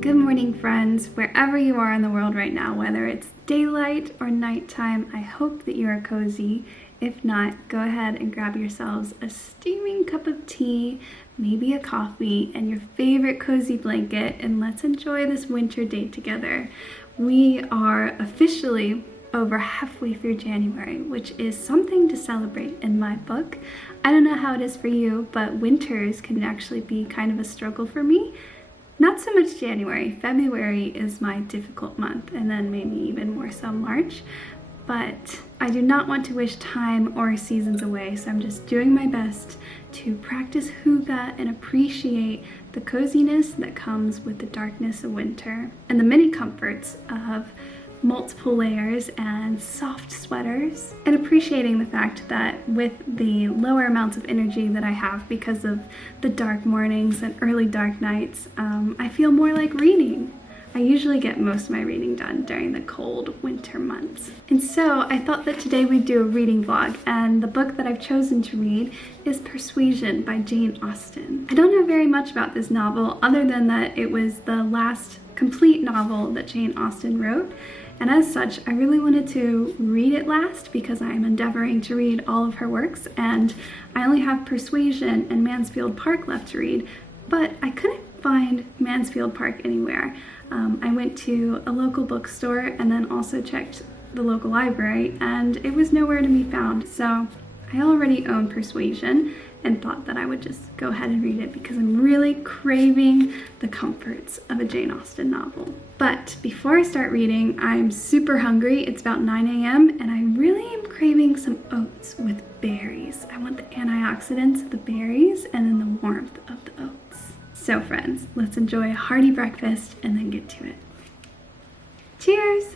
Good morning, friends, wherever you are in the world right now, whether it's daylight or nighttime. I hope that you are cozy. If not, go ahead and grab yourselves a steaming cup of tea, maybe a coffee, and your favorite cozy blanket, and let's enjoy this winter day together. We are officially over halfway through January, which is something to celebrate in my book. I don't know how it is for you, but winters can actually be kind of a struggle for me. Not so much January. February is my difficult month, and then maybe even more so March. But I do not want to wish time or seasons away, so I'm just doing my best to practice hygge and appreciate the coziness that comes with the darkness of winter and the many comforts of multiple layers and soft sweaters, and appreciating the fact that with the lower amounts of energy that I have because of the dark mornings and early dark nights, I feel more like reading. I usually get most of my reading done during the cold winter months. And so I thought that today we'd do a reading vlog, and the book that I've chosen to read is Persuasion by Jane Austen. I don't know very much about this novel other than that it was the last complete novel that Jane Austen wrote. And as such, I really wanted to read it last because I am endeavoring to read all of her works, and I only have Persuasion and Mansfield Park left to read, but I couldn't find Mansfield Park anywhere. I went to a local bookstore and then also checked the local library, and it was nowhere to be found. So I already own Persuasion and thought that I would just go ahead and read it because I'm really craving the comforts of a Jane Austen novel. But before I start reading, I'm super hungry. It's about 9 a.m. and I really am craving some oats with berries. I want the antioxidants of the berries and then the warmth of the oats. So friends, let's enjoy a hearty breakfast and then get to it. Cheers!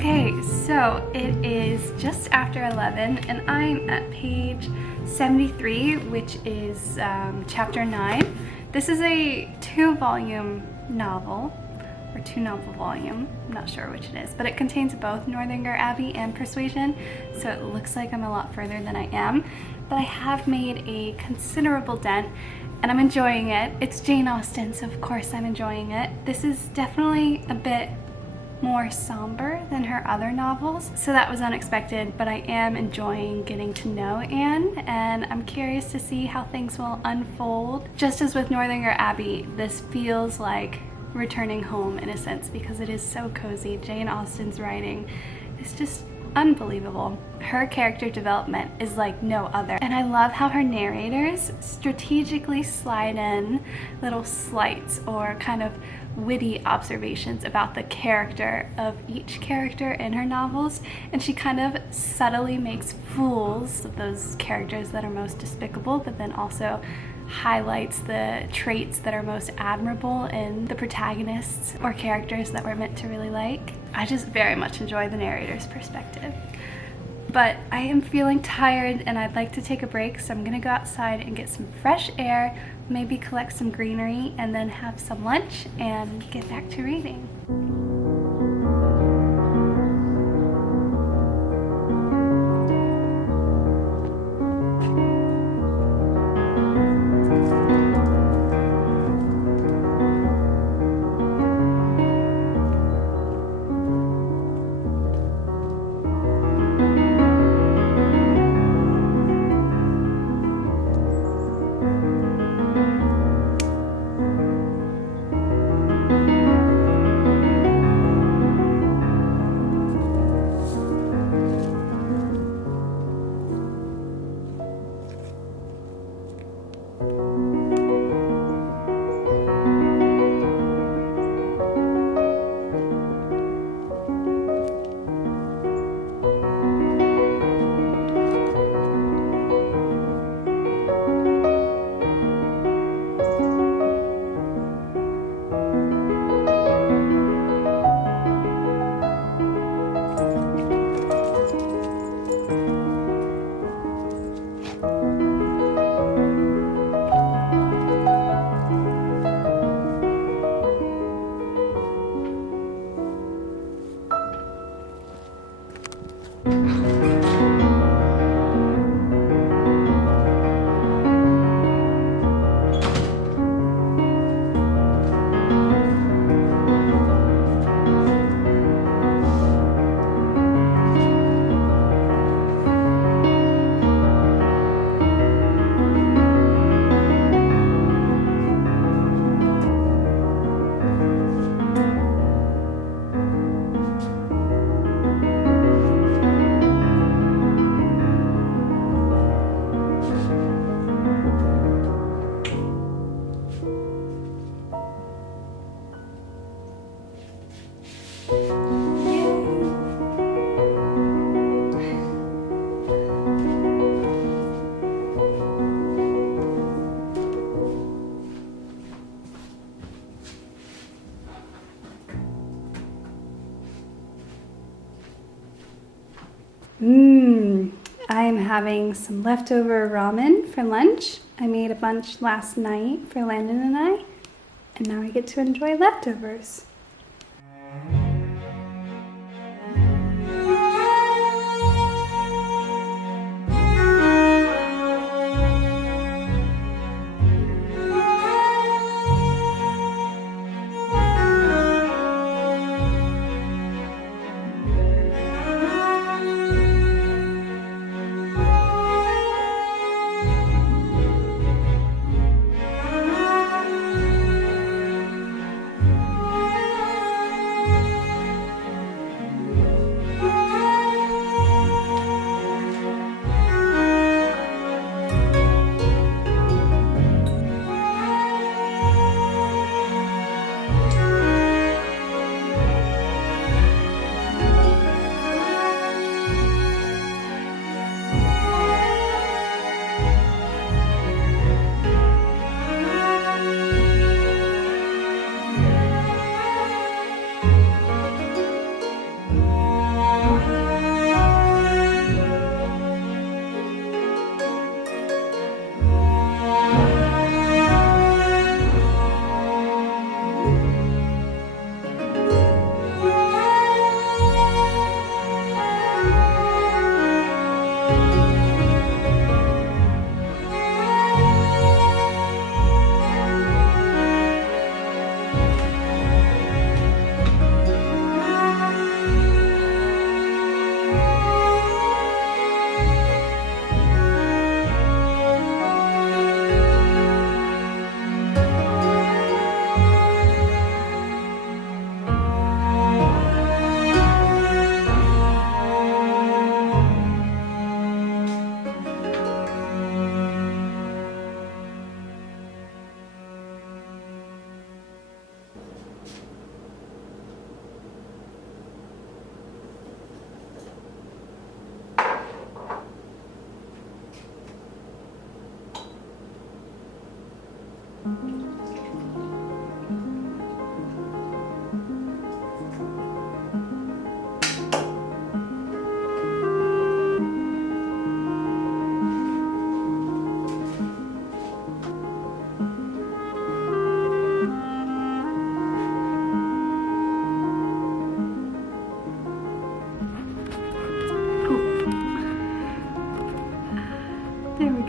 Okay, so it is just after 11 and I'm at page 73, which is chapter 9. This is a 2-volume novel, or 2-novel volume, I'm not sure which it is, but it contains both Northanger Abbey and Persuasion, so it looks like I'm a lot further than I am, but I have made a considerable dent and I'm enjoying it. It's Jane Austen, so of course I'm enjoying it. This is definitely a bit more somber than her other novels, so that was unexpected, but I am enjoying getting to know Anne, and I'm curious to see how things will unfold. Just as with Northanger Abbey, this feels like returning home in a sense because it is so cozy. Jane Austen's writing is just unbelievable. Her character development is like no other, and I love how her narrators strategically slide in little slights or kind of witty observations about the character of each character in her novels, and she kind of subtly makes fools of those characters that are most despicable, but then also highlights the traits that are most admirable in the protagonists or characters that we're meant to really like. I just very much enjoy the narrator's perspective. But I am feeling tired and I'd like to take a break, so I'm gonna go outside and get some fresh air, maybe collect some greenery, and then have some lunch and get back to reading. I'm having some leftover ramen for lunch. I made a bunch last night for Landon and I, and now I get to enjoy leftovers.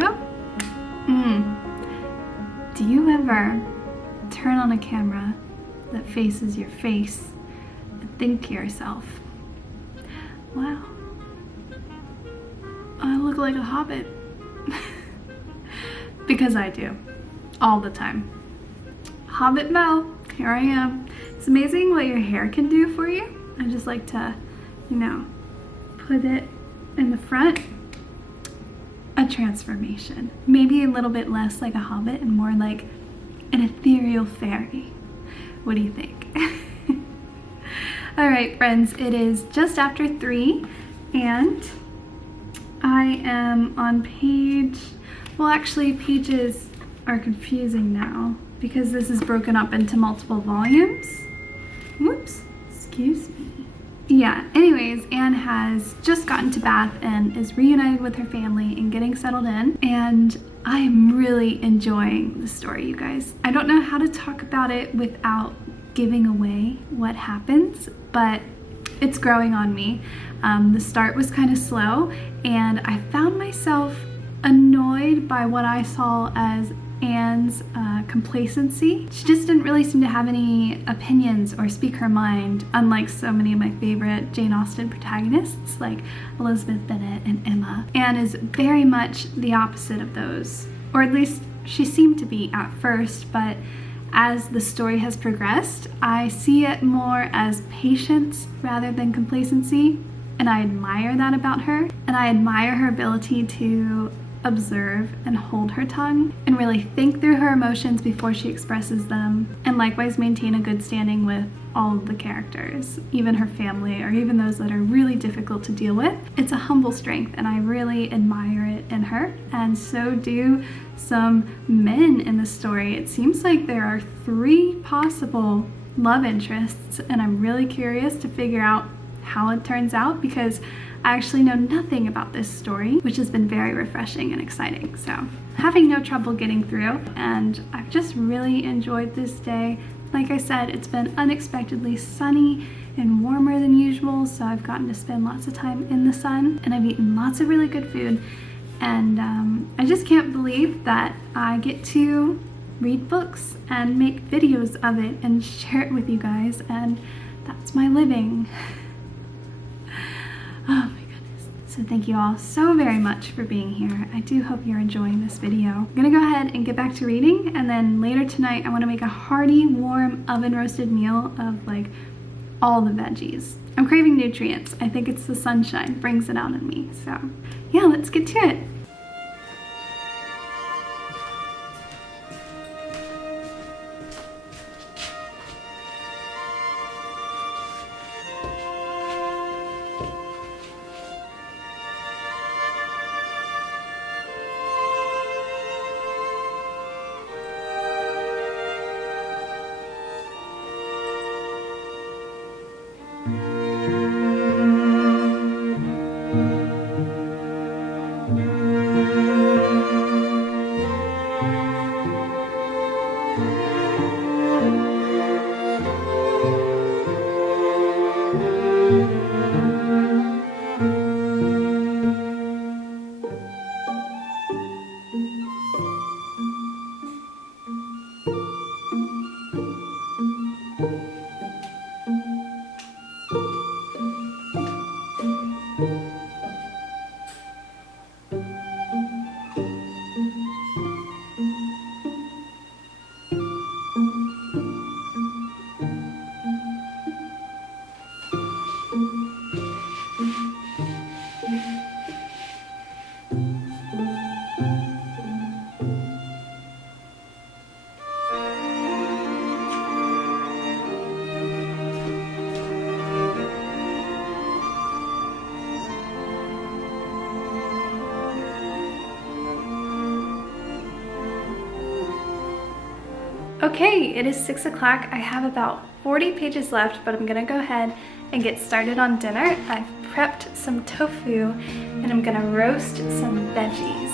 go. Do you ever turn on a camera that faces your face and think to yourself, wow, I look like a hobbit? Because I do, all the time. Hobbit Mel, here I am. It's amazing what your hair can do for you. I just like to, you know, put it in the front. A transformation. Maybe a little bit less like a hobbit and more like an ethereal fairy. What do you think? All right, friends, it is just after 3 and I am on page, well, actually pages are confusing now because this is broken up into multiple volumes. Whoops, excuse me. Yeah, anyways, Anne has just gotten to Bath and is reunited with her family and getting settled in, and I am really enjoying the story, you guys. I don't know how to talk about it without giving away what happens, but it's growing on me. The start was kind of slow, and I found myself annoyed by what I saw as Anne's complacency. She just didn't really seem to have any opinions or speak her mind, unlike so many of my favorite Jane Austen protagonists like Elizabeth Bennet and Emma. Anne is very much the opposite of those, or at least she seemed to be at first, but as the story has progressed, I see it more as patience rather than complacency, and I admire that about her, and I admire her ability to observe and hold her tongue and really think through her emotions before she expresses them, and likewise maintain a good standing with all of the characters, even her family or even those that are really difficult to deal with. It's a humble strength and I really admire it in her, and so do some men in the story. It seems like there are 3 possible love interests, and I'm really curious to figure out how it turns out because I actually know nothing about this story, which has been very refreshing and exciting. So having no trouble getting through, and I've just really enjoyed this day. Like I said, it's been unexpectedly sunny and warmer than usual, so I've gotten to spend lots of time in the sun, and I've eaten lots of really good food, and I just can't believe that I get to read books and make videos of it and share it with you guys, and that's my living. Oh my goodness. So thank you all so very much for being here. I do hope you're enjoying this video. I'm gonna go ahead and get back to reading, and then later tonight I want to make a hearty, warm, oven roasted meal of like all the veggies. I'm craving nutrients. I think it's the sunshine brings it out in me. So yeah, let's get to it. Okay, it is 6 o'clock. I have about 40 pages left, but I'm gonna go ahead and get started on dinner. I've prepped some tofu and I'm gonna roast some veggies.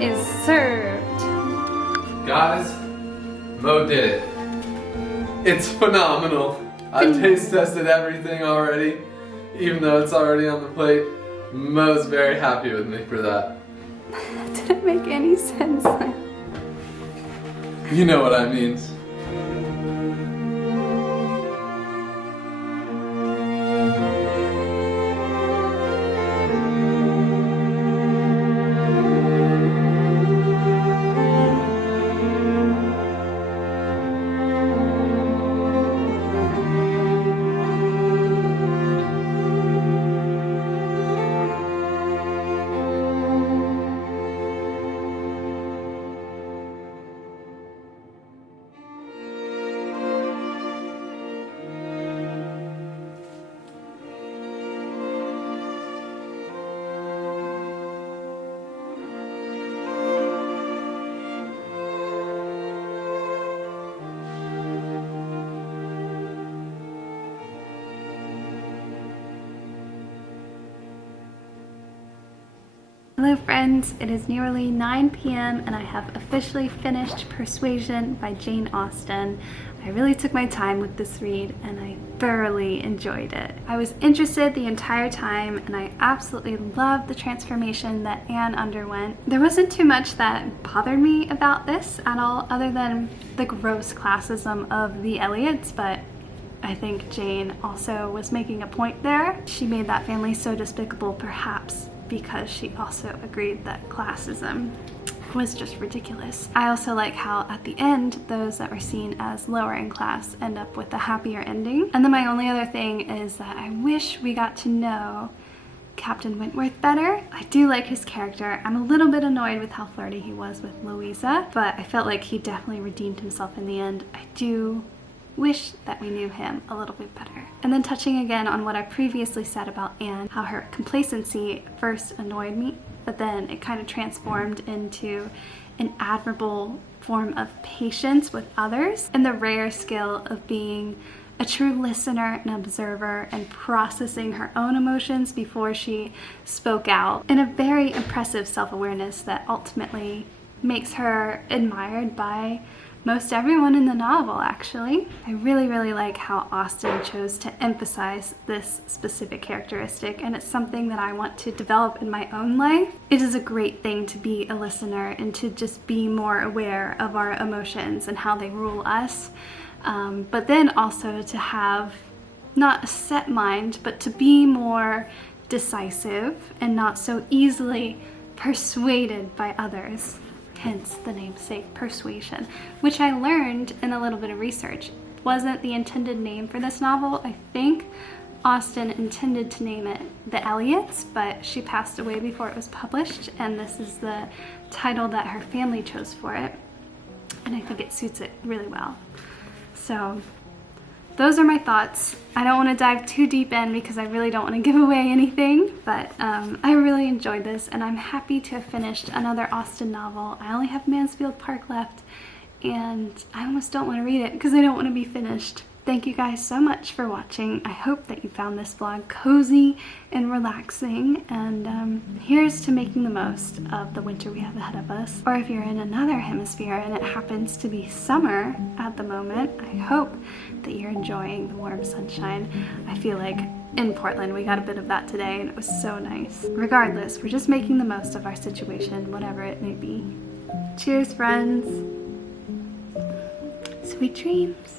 is served. Guys, Mo did it. It's phenomenal. I've taste tested everything already, even though it's already on the plate. Mo's very happy with me for that. That didn't make any sense. You know what I mean. Hello friends, it is nearly 9 p.m. and I have officially finished Persuasion by Jane Austen. I really took my time with this read and I thoroughly enjoyed it. I was interested the entire time and I absolutely loved the transformation that Anne underwent. There wasn't too much that bothered me about this at all other than the gross classism of the Elliots, but I think Jane also was making a point there. She made that family so despicable perhaps because she also agreed that classism was just ridiculous. I also like how at the end, those that were seen as lower in class end up with a happier ending. And then my only other thing is that I wish we got to know Captain Wentworth better. I do like his character. I'm a little bit annoyed with how flirty he was with Louisa, but I felt like he definitely redeemed himself in the end. I do wish that we knew him a little bit better. And then touching again on what I previously said about Anne, how her complacency first annoyed me, but then it kind of transformed into an admirable form of patience with others and the rare skill of being a true listener and observer and processing her own emotions before she spoke out, and a very impressive self-awareness that ultimately makes her admired by most everyone in the novel, actually. I really like how Austen chose to emphasize this specific characteristic, and it's something that I want to develop in my own life. It is a great thing to be a listener and to just be more aware of our emotions and how they rule us, but then also to have not a set mind, but to be more decisive and not so easily persuaded by others. Hence the namesake Persuasion, which I learned in a little bit of research. It wasn't the intended name for this novel. I think Austen intended to name it The Elliots, but she passed away before it was published, and this is the title that her family chose for it, and I think it suits it really well. So those are my thoughts. I don't want to dive too deep in because I really don't want to give away anything, but I really enjoyed this and I'm happy to have finished another Austen novel. I only have Mansfield Park left and I almost don't want to read it because I don't want to be finished. Thank you guys so much for watching. I hope that you found this vlog cozy and relaxing, and here's to making the most of the winter we have ahead of us. Or if you're in another hemisphere and it happens to be summer at the moment, I hope that you're enjoying the warm sunshine. I feel like in Portland we got a bit of that today and it was so nice. Regardless, we're just making the most of our situation, whatever it may be. Cheers, friends. Sweet dreams.